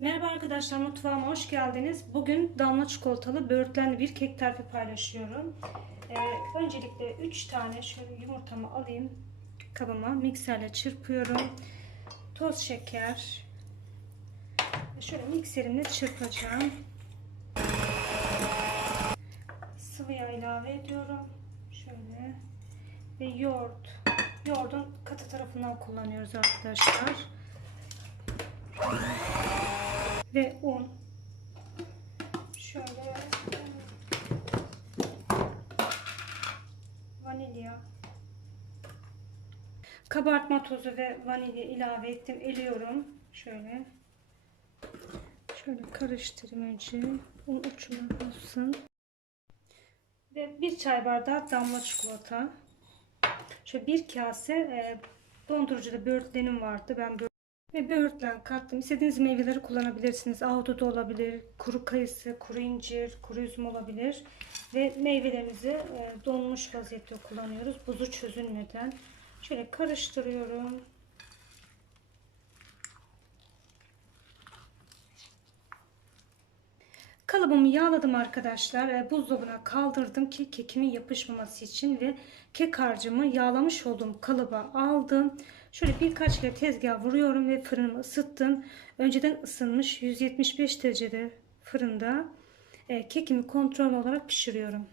Merhaba arkadaşlar mutfağıma hoş geldiniz. Bugün damla çikolatalı böğürtlenli bir kek tarifi paylaşıyorum. Ee, öncelikle 3 tane şöyle yumurtamı alayım kabıma mikserle çırpıyorum. Toz şeker. Şöyle mikserimle çırpacağım. Sıvı yağ ilave ediyorum. Şöyle ve yoğurt. Yoğurdun katı tarafından kullanıyoruz arkadaşlar ve un. Şöyle vanilya. Kabartma tozu ve vanilya ilave ettim. Eliyorum. Şöyle. Şöyle karıştırayım önce. Un uçuna olsun. Ve bir çay bardağı damla çikolata. Şöyle bir kase e, dondurucuda böğürtlenim vardı. Ben böğürtlen ve böğürtlen kattım. İstediğiniz meyveleri kullanabilirsiniz. Ahududu olabilir, kuru kayısı, kuru incir, kuru üzüm olabilir. Ve meyvelerimizi e, donmuş vaziyette kullanıyoruz. Buzu çözülmeden. Şöyle karıştırıyorum. Kalıbımı yağladım arkadaşlar. E, buzdolabına kaldırdım ki kekimin yapışmaması için ve kek harcımı yağlamış olduğum kalıba aldım. Şöyle birkaç kere tezgah vuruyorum ve fırınımı ısıttım. Önceden ısınmış 175 derecede fırında e, kekimi kontrol olarak pişiriyorum.